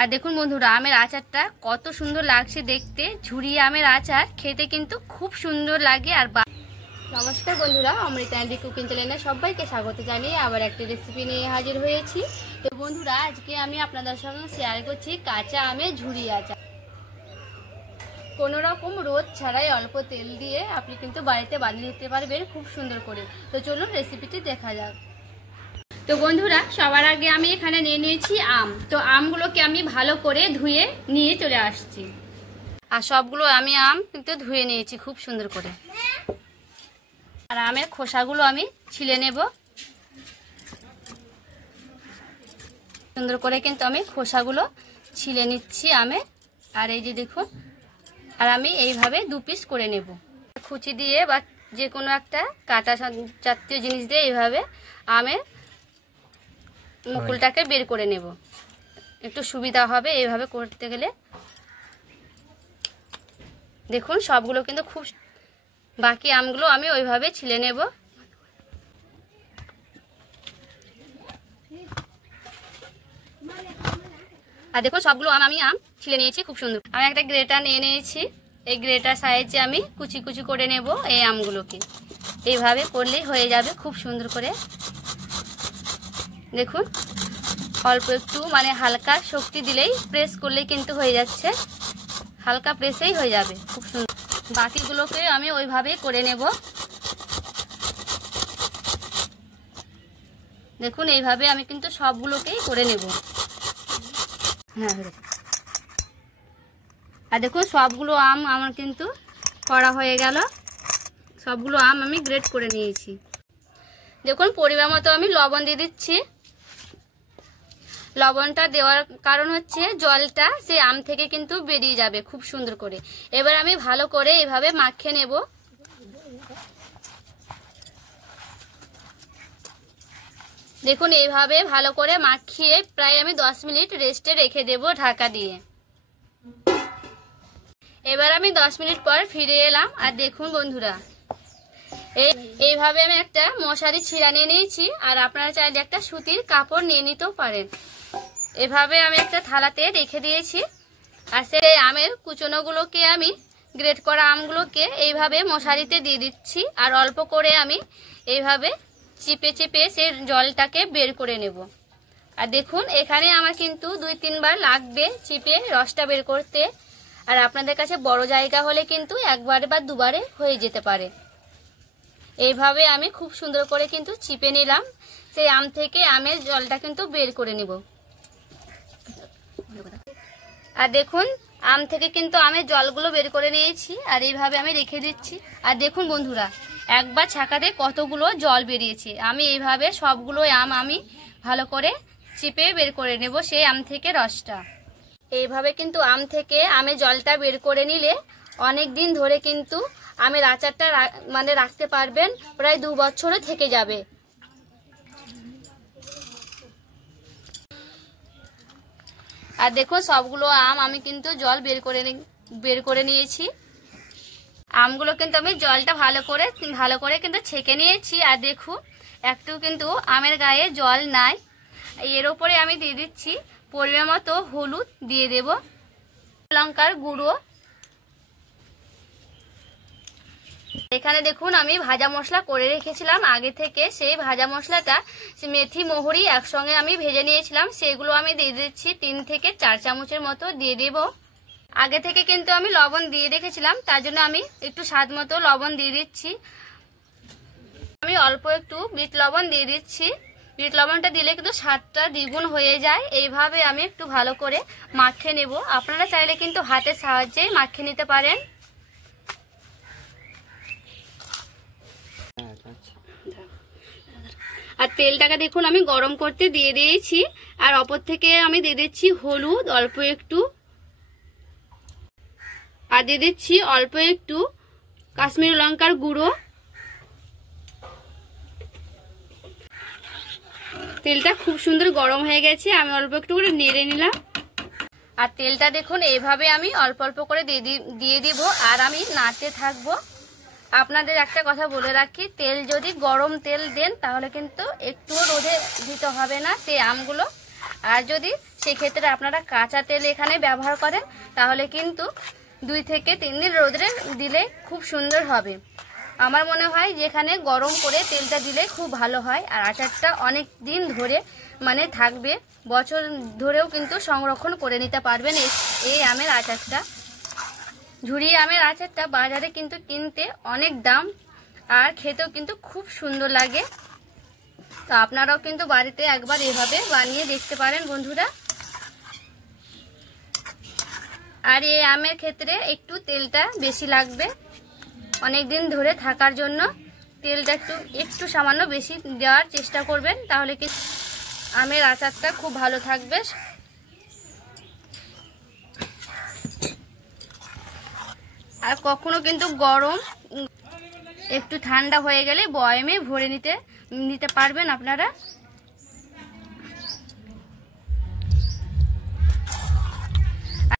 আর দেখুন বন্ধুরা, আমের আচারটা কত সুন্দর লাগছে দেখতে। ঝুরি আমের আচার খেতে কিন্তু খুব সুন্দর লাগে। আর নমস্কার বন্ধুরা, অমৃতা অ্যান্ড কুকিং চ্যানেলে সবাইকে স্বাগত জানিয়ে আবার একটা রেসিপি নিয়ে হাজির হয়েছি। তো বন্ধুরা, আজকে আমি আপনাদের সঙ্গে শেয়ার করছি কাঁচা আমের ঝুরি আচার। কোনো রকম রোদ ছাড়াই অল্প তেল দিয়ে আপনি কিন্তু বাড়িতে বানিয়ে নিতে পারবেন খুব সুন্দর করে। তো চলুন রেসিপিটি দেখা যাক। তো বন্ধুরা, সবার আগে আমি এখানে নিয়ে নিয়েছি আম। তো আমগুলোকে আমি ভালো করে ধুয়ে নিয়ে চলে আসছি। আর সবগুলো আমি আম কিন্তু ধুয়ে নিয়েছি খুব সুন্দর করে। আর আমের খোসাগুলো আমি ছিলে নেব সুন্দর করে। কিন্তু আমি খোসাগুলো ছিলে নিচ্ছি আমের। আর এই যে দেখুন, আর আমি এইভাবে 2 পিস করে নেব। খুঁচি দিয়ে বা যে কোনো একটা কাঁটা জাতীয় জিনিস দিয়ে এইভাবে আমের মুকুলটাকে বের করে নেব, একটু সুবিধা হবে এইভাবে করতে গেলে। দেখুন সবগুলো কিন্তু খুব, বাকি আমগুলো আমি ওইভাবে ছিলে নেব। আর দেখুন সবগুলো আমি ছিলে নিয়েছি খুব সুন্দর। আমি একটা গ্রেটার নিয়ে নিয়েছি। এই গ্রেটার সাহায্যে আমি কুচি কুচি করে নেব এই আমগুলোকে। এইভাবে করলেই হয়ে যাবে খুব সুন্দর করে। দেখুন অল্প একটু হালকা শক্তি দিলেই, প্রেস করলেই কিন্তু হয়ে যাচ্ছে। হালকা প্রেসেই হয়ে যাবে খুব সুন্দর। বাকিগুলোকে আমি ওইভাবেই করে নেব। দেখুন এইভাবে আমি কিন্তু সবগুলোকেই করে নেব। হ্যাঁ, আর দেখুন সবগুলো আম আমার কিন্তু করা হয়ে গেল। সবগুলো আম আমি গ্রেট করে নিয়েছি। দেখুন পরিমাণ মতো আমি লবণ দিয়ে দিচ্ছি। লবণটা দেওয়ার কারণ হচ্ছে জলটা সেই আম থেকে কিন্তু বেরিয়ে যাবে খুব সুন্দর করে। এবার আমি ভালো করে এইভাবে মাখিয়ে নেব। দেখুন এইভাবে ভালো করে মাখিয়ে প্রায় আমি 10 মিনিট রেস্টে রেখে দেব ঢাকা দিয়ে। এবার আমি 10 মিনিট পর ফিরে এলাম। আর দেখুন বন্ধুরা, এইভাবে আমি একটা মশারি ছিঁড়া নিয়ে নিয়েছি। আর আপনারা চাইলে একটা সুতির কাপড় নিয়ে নিতেও পারেন। এভাবে আমি একটা থালাতে রেখে দিয়েছি। আর সেই আমের কুচনোগুলোকে আমি গ্রেট করা আমগুলোকে এইভাবে মশারিতে দিয়ে দিচ্ছি। আর অল্প করে আমি এইভাবে চিপে চিপে সেই জলটাকে বের করে নেব। আর দেখুন এখানে আমার কিন্তু 2-3 বার লাগবে চিপে রসটা বের করতে। আর আপনাদের কাছে বড় জায়গা হলে কিন্তু 1 বার বা 2 বারে হয়ে যেতে পারে। এইভাবে আমি খুব সুন্দর করে কিন্তু চিপে নিলাম। সেই আম থেকে আমের জলটা কিন্তু বের করে নেব। আর দেখুন আম থেকে কিন্তু আমের জলগুলো বের করে নিয়েছি। আর এইভাবে আমি রেখে দিচ্ছি। আর দেখুন বন্ধুরা, একবার ছাকাতে কতগুলো জল বেরিয়েছে। আমি এইভাবে সবগুলো আম আমি ভালো করে চিপে বের করে নেব সেই আম থেকে রসটা। এইভাবে কিন্তু আম থেকে আমের জলটা বের করে নিলে অনেক দিন ধরে কিন্তু আমের আচারটা রাখতে পারবেন, প্রায় 2 বছরও থেকে যাবে। আর দেখো সবগুলো আম আমি কিন্তু জল বের করে নিয়েছি। আমগুলো কিন্তু আমি জলটা ভালো করে কিন্তু ছেঁকে নিয়েছি। আর দেখুন একটু কিন্তু আমের গায়ে জল নাই। এর উপরে আমি দিয়ে দিচ্ছি পরিমাণ মতো হলুদ, দিয়ে দেব লঙ্কার গুঁড়ো। এখানে দেখুন আমি ভাজা মশলা করে রেখেছিলাম আগে থেকে। সেই ভাজা মশলাটা মেথি মৌরি একসঙ্গে আমি ভেজে নিয়েছিলাম। সেগুলো আমি দিয়ে দিচ্ছি 3 থেকে 4 চামচের মতো দিয়ে দেব। আগে থেকে কিন্তু আমি লবণ দিয়ে রেখেছিলাম, তার জন্য আমি একটু স্বাদ মতো লবণ দিয়ে দিচ্ছি। আমি অল্প একটু বিট লবণ দিয়ে দিচ্ছি। বিট লবণটা দিলে কিন্তু স্বাদটা দ্বিগুণ হয়ে যায়। এইভাবে আমি একটু ভালো করে মাখিয়ে নেব। আপনারা চাইলে কিন্তু হাতের সাহায্যে মাখিয়ে নিতে পারেন। আর তেলটাকে দেখুন আমি গরম করতে দিয়ে দিয়েছি। আর অপর থেকে আমি দিয়ে দিচ্ছি হলুদ অল্প একটু। আর দিয়ে দিচ্ছি অল্প একটু কাশ্মীরি লঙ্কার গুঁড়ো। তেলটা খুব সুন্দর গরম হয়ে গেছে। আমি অল্প একটু করে নেড়ে নিলাম। আর তেলটা দেখুন এইভাবে আমি অল্প অল্প করে দিয়ে দিব। আর আমি নাড়তে থাকবো। আপনাদের একটা কথা বলে রাখি, তেল যদি গরম তেল দেন তাহলে কিন্তু একটুও রোদে দিতে হবে না সেই আমগুলো। আর যদি সেক্ষেত্রে আপনারা কাঁচা তেল এখানে ব্যবহার করেন, তাহলে কিন্তু 2 থেকে 3 দিন রোদে দিলে খুব সুন্দর হবে। আমার মনে হয় যেখানে গরম করে তেলটা দিলে খুব ভালো হয়, আর আচারটা অনেক দিন ধরে মানে থাকবে, বছর ধরেও কিন্তু সংরক্ষণ করে নিতে পারবেন এই আমের আচারটা। ঝুরি আমের আচারটা বাজারে কিন্তু কিনতে অনেক দাম, আর খেতেও কিন্তু খুব সুন্দর লাগে। তো আপনারাও কিন্তু বাড়িতে একবার এভাবে বানিয়ে দেখতে পারেন বন্ধুরা। আর এই আমের ক্ষেত্রে একটু তেলটা বেশি লাগবে, অনেক দিন ধরে থাকার জন্য তেলটা একটু সামান্য বেশি দেওয়ার চেষ্টা করবেন, তাহলে কি আমের আচারটা খুব ভালো থাকবে। আর কখনো কিন্তু গরম একটু ঠান্ডা হয়ে গেলে বয়ামে ভরে নিতে পারবেন আপনারা।